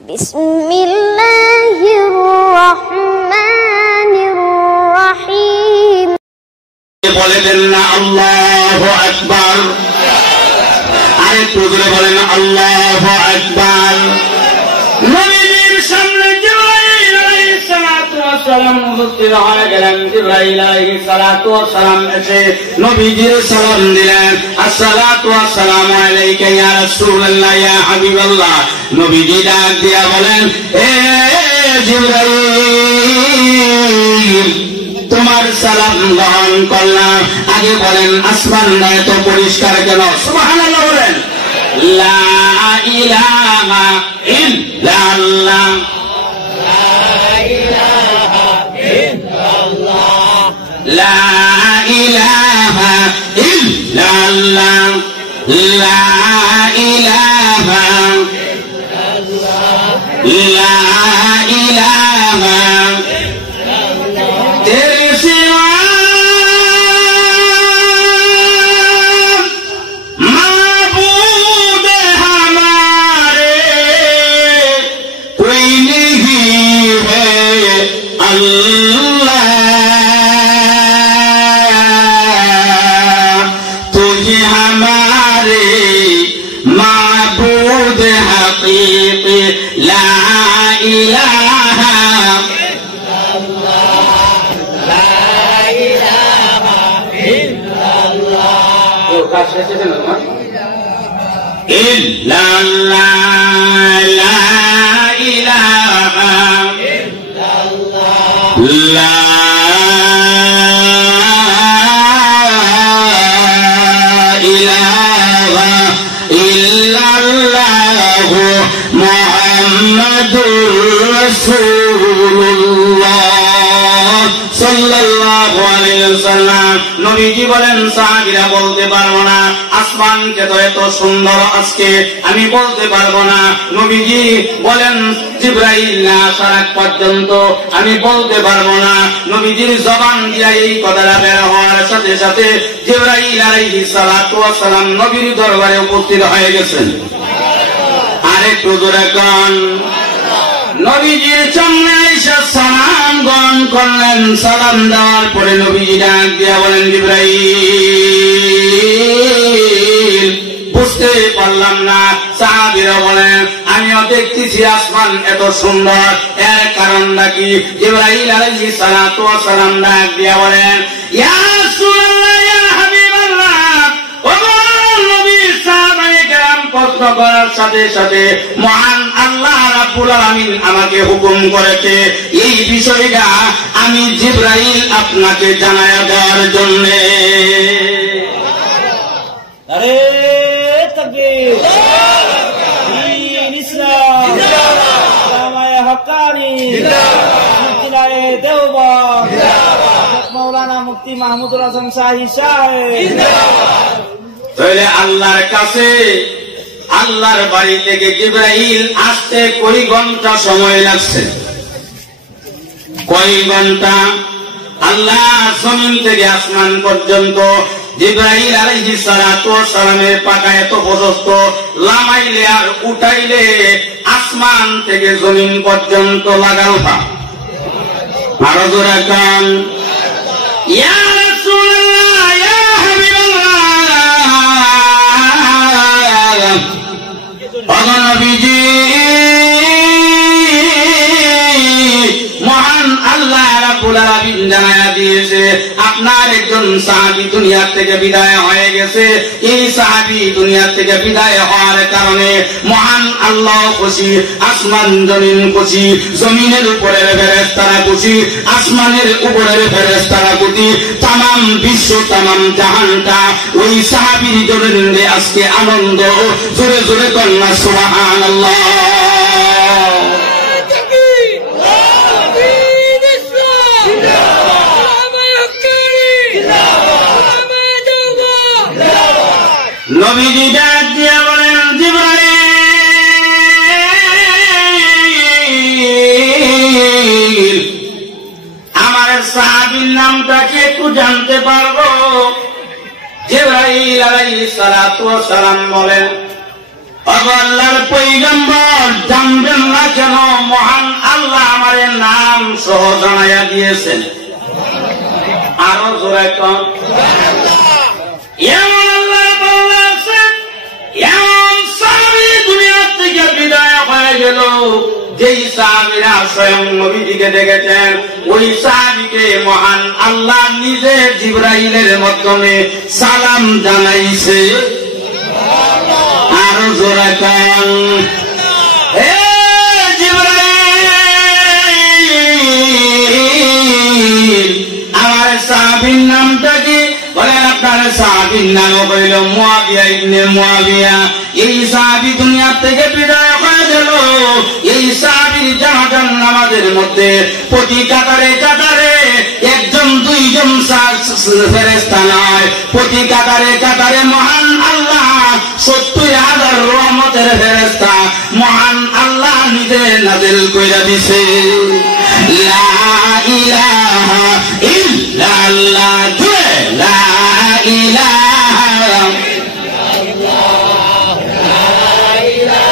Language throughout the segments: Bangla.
বিসমিল্লাহির রহমানির রহিম। বলেন না আল্লাহু আকবার, আরেকটু জোরে বলেন আল্লাহু আকবার। নবীর সামনে জিবরাইল আলাইহিস সালাতু ওয়াস সালাম উপস্থিত হয়ে গেলেন। জিবরাইল আলাইহিস সালাতু ওয়াস সালাম এসে নবীজির সালাম দিলেন, আসসালাতু ওয়াস সালামু আলাইকা ইয়া রাসূলুল্লাহ ইয়া হাবিবাল্লাহ। নবীজি ডাক দিয়া বলেন, এ জিবরাইল, তোমার সালাম গ্রহণ করলাম। আগে বলেন আসমানটা এত পরিষ্কার কেন? সুবহানাল্লাহ বলেন। লা ইলাহা ইল্লাল্লাহ, লা ইলাহা ইল্লাল্লাহ, লা ইলাহা লা ইলাহা तेरे सिवा माबूद हमारे कोई नहीं है अल्लाह, तुझे हमारे माबूद हकीकी ला इलाहा ইল্লাল্লাহ, লা ইলাহা লা ইলাহা ইল্লাল্লাহ মুহাম্মাদুর রাসূলুল্লাহ সাল্লাল্লাহু আলাইহি ওয়াসাল্লাম। নবীজি বলেন, সাহাবীরা বলতে পারবো না আসমানকে তো এত সুন্দর আজকে আমি বলতে পারবো না। নবীজি বলেন, জিবরাইল না আসার আগ পর্যন্ত আমি বলতে পারবো না। নবীজির জবান দিয়া এই কথাটা বের হওয়ার সাথে সাথে জিবরাইল আলাইহিস সালাতু ওয়াস সালাম নবীর দরবারে উপস্থিত হয়ে গেছেন। আরেকটু জোরে কোন। নবীজির সামনে এসে সালাম গ্রহণ করলেন। সালাম দেওয়ার পরে নবীজি ডাক দিয়া বলেন, জিবরাইল, বুঝতে পারলাম না। সাহাবীরা বলেন, আমিও দেখতেছি আসমান এত সুন্দর, এর কারণটা কি? জিবরাইল আলাইহিস সালাতু ওয়াস সালাম ডাক দিয়া বলেন, ইয়া রাসূলুল্লাহ ইয়া হাবিবাল্লাহ, ও নবীর সাহাবায়ে কেরাম প্রশ্ন করার সাথে সাথে মহান আল্লাহ রাব্বুল আলামিন আমাকে হুকুম করেছে এই বিষয়টা আমি জিবরাইল আপনাকে জানায়া দেওয়ার জন্য। আরে তাকবীর, দ্বীন ইসলাম জিন্দাবাদ, জামায়ে হক্কানি জিন্দাবাদ, মুফতিয়ে দেওবন্দ জিন্দাবাদ, মাওলানা মুফতি মাহমুদুল হাসান শাহী সাহেব জিন্দাবাদ। তাহলে আল্লাহর কাছে, আল্লাহর বাড়ি থেকে জিবরাইল আসতে কয় ঘন্টা সময় লাগছে? কয় ঘন্টা? আল্লাহ জমিন থেকে আসমান পর্যন্ত জিবরাইল আলাইহিস সালাতু ওয়াস সালামের পাকা এত প্রশস্ত, লামাইলে আর উঠাইলে আসমান থেকে জমিন পর্যন্ত লাগাল পা। আরো জোরে কান, ইয়া রাসূলুল্লাহ ইয়া হাবিবাল্লাহ, ও নবীজি, মহান আল্লাহ রাব্বুল আলামিন জানায়া দিয়েছে আপনার একজন সাহাবী দুনিয়া থেকে বিদায় হয়ে গেছে। এই সাহাবী দুনিয়া থেকে বিদায় হওয়ার কারণে মহান আল্লাহ খুশি, আসমান জমিন খুশি, জমিনের উপরের ফেরেশতারা খুশি, আসমানের উপরের ফেরেশতারা খুশি, তামাম বিশ্ব তামাম জাহানটা ওই সাহাবীর জন্য আজকে আনন্দ। জোরে জোরে কন্যা সুবহানাল্লাহ। নবীজি ডাক দিয়া বলেন, জিবরাইল, আমার সাহাবীর নামটা কি একটু জানতে পারবো? জিবরাইল আলাইহিস সালাতু ওয়াস সালাম বলেন, আল্লাহর পয়গম্বর জানবেন না কেন মহান আল্লাহ আমার নাম সহ জানাইয়া দিয়েছেন। আরো জোরে কম এমন আল্লাহ বলেছেন, এমন সাহাবী দুনিয়া থেকে বিদায় হয়ে গেল যেই সাহাবীরা স্বয়ং নবীজিকে দেখেছেন, ওই সাহাবীকে মহান আল্লাহ নিজে জিবরাইলের মাধ্যমে সালাম জানাইছে। আরো জোরে কান হে জিবরাইল, আমার সাহাবীর নামটা কি? বলেন আপনার সাহাবীর নাম হইল মুয়াবিয়া ইবনে মুয়াবিয়া। এই সাহাবী দুনিয়া থেকে বিদায় হয়ে গেল। এই সাহাবীর জানাজার নামাজের মধ্যে প্রতি কাতারে কাতারে একজন দুইজন ফেরেশতা নয়, প্রতি কাতারে কাতারে মহান আল্লাহ 70,000 রহমতের ফেরেশতা মহান আল্লাহ নিজে নাযিল কইরা দিছে। লা ইলাহা ইল্লাল্লাহ, লা ইলাহা লা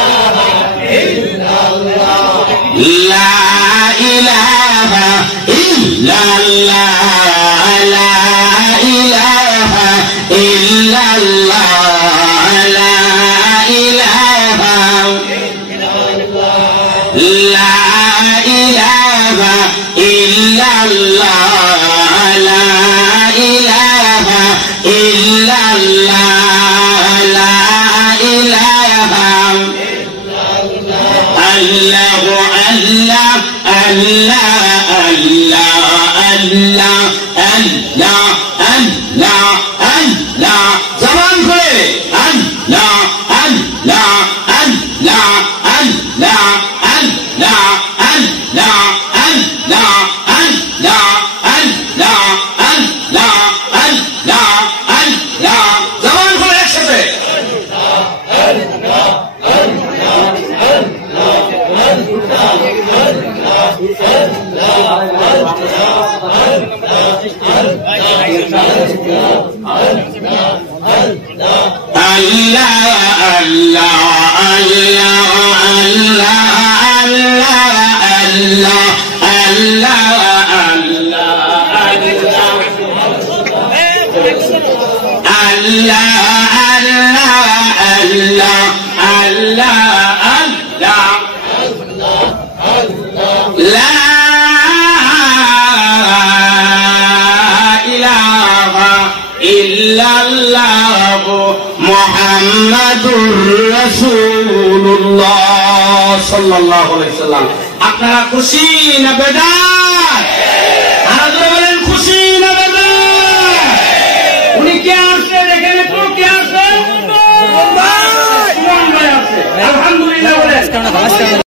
ইলাহা ইল্লাল্লাহ, লা ইলাহা ইল্লাল্লাহ, লা ইলাহা লা ইলাহা ইল্লাল্লাহ, লা ইলাহা ইল্লাল্লাহ, লা ইলাহা আল্লাহু আল্লাহ আল্লাহ আল্লাহ আল্লাহ আল্লাহ আল্লাহ, জবান খুলে আল্লাহ আল্লাহ আল্লাহ আল্লাহ আল্লাহ আল্লাহ আল্লাহ আল্লাহ আল্লাহ আল্লাহ আল্লাহ আল্লাহ, জবান খুলে একসাথে আল্লাহ আল্লাহ আল্লাহ আল্লাহ আল্লাহ আল্লাহ আল্লাহ আল্লাহ আল্লাহ আল্লাহ আল্লাহ লা ইলাহা ইল্লাল্লাহ মুহাম্মাদুর রাসূলুল্লাহ সাল্লাল্লাহু আলাইহি ওয়াসাল্লাম। আপনারা খুশি না বেজার? আর বলেন খুশি না বেজার? উনি কে আসছেন এখানে? তো কে আসছেন? সুমন ভাই আসছে। আলহামদুলিল্লাহ বলেন।